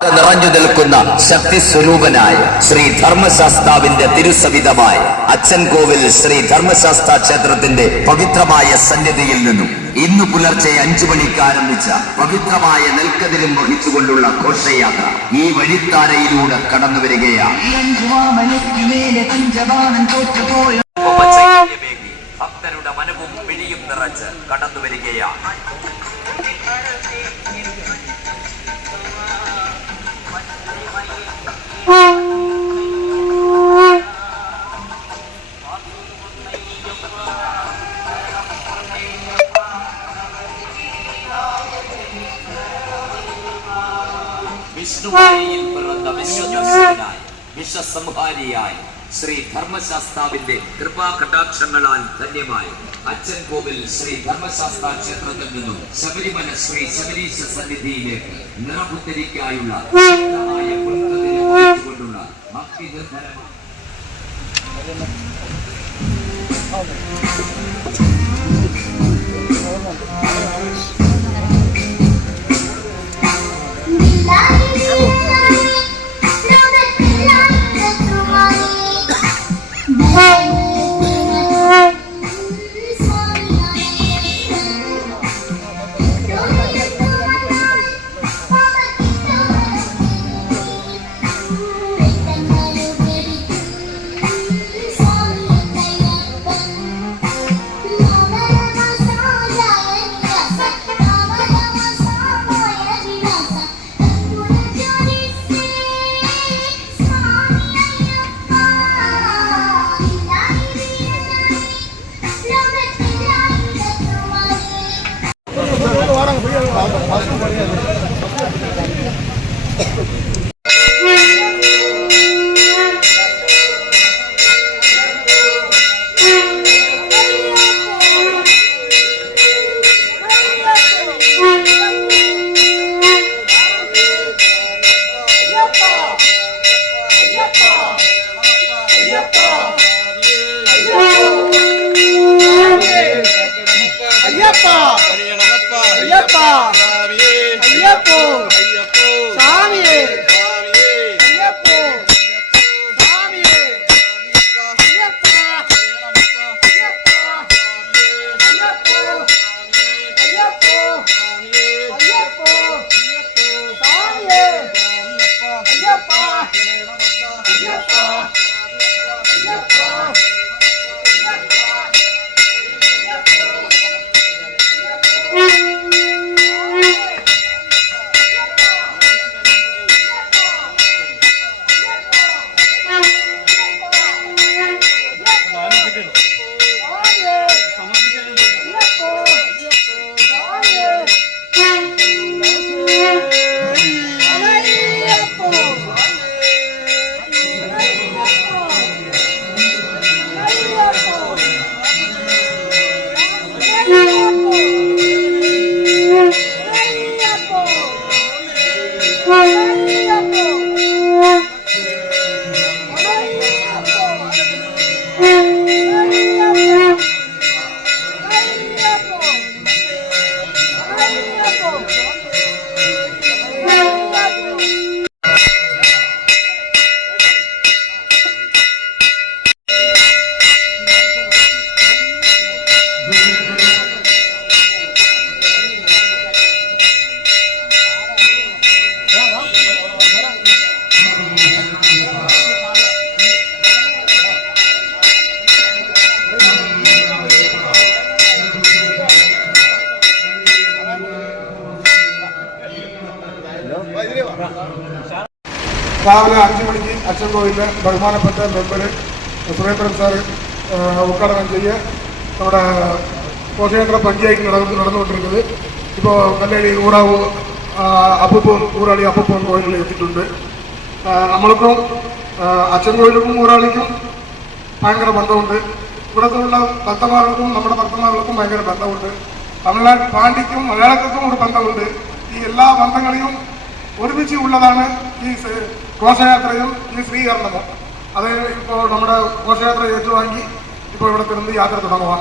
നിറഞ്ഞു നിൽക്കുന്ന ശക്തി സ്വരൂപനായ ശ്രീ ധർമ്മശാസ്താവിന്റെ തിരുസവിധമായ അച്ചൻകോവിൽ ശ്രീ ധർമ്മശാസ്ത്ര ക്ഷേത്രത്തിന്റെ പവിത്രമായ സന്നിധിയിൽ നിന്നും ഇന്ന് പുലർച്ചെ 5 മണിക്ക് ആരംഭിച്ച പവിത്രമായ നെൽക്കതിരും വഹിച്ചുകൊണ്ടുള്ള ഘോഷയാത്ര ഈ വഴിത്താരയിലൂടെ കടന്നു വരികയാണ്. ഭക്തരുടെ മനവും പിടിയും നിറച്ച് കടന്നു വരികയാണ്. വിഷ്ണുവായിൽ പിറന്ന വിശ്വദർശനായ വിശ്വസംഹാരിയായ ശ്രീ ധർമ്മശാസ്താവിന്റെ കൃപാകടാക്ഷങ്ങളാൽ ധന്യമായ അച്ചൻകോവിൽ ശ്രീ ധർമ്മശാസ്ത്ര ക്ഷേത്രത്തിൽ നിന്നും ശബരിമല ശ്രീ ശബരീശ സന്നിധിയിലേക്ക് നിറപുത്തരിക്കായുള്ള കൊണ്ടുള്ള ഭക്തി നിർഭരമായ രാവിലെ 5 മണിക്ക് അച്ചൻകോവിലിലെ ബഹുമാനപ്പെട്ട മെമ്പർ സുരേന്ദ്രൻ സാർ ഉദ്ഘാടനം ചെയ്യുക. നമ്മുടെ ഘോഷയാത്ര പഞ്ചായത്ത് നടന്നുകൊണ്ടിരിക്കുന്നത് ഇപ്പോൾ കല്ലേടി ഊറാവ് അപ്പൂപ്പൻ ഊറാളി അപ്പൂപ്പൻ കോവിലിൽ എത്തിയിട്ടുണ്ട്. നമ്മൾക്കും അച്ചൻകോവിലിനും ഊറാളിക്കും ഭയങ്കര ബന്ധമുണ്ട്. ഇവിടത്തുള്ള ഭക്തന്മാർക്കും നമ്മുടെ ഭക്തന്മാർക്കും ഭയങ്കര ബന്ധമുണ്ട്. തമിഴ്നാട് പാണ്ഡിക്കും മലയാളത്തിനും ഒരു ബന്ധമുണ്ട്. ഈ എല്ലാ ബന്ധങ്ങളെയും ഒരുമിച്ച് ഉള്ളതാണ് ഈ ഘോഷയാത്രയും ഈ സ്വീകരണവും. അത് ഇപ്പോൾ നമ്മുടെ ഘോഷയാത്ര ഏറ്റുവാങ്ങി ഇപ്പോൾ ഇവിടെ നിന്ന് യാത്ര തുടങ്ങുക.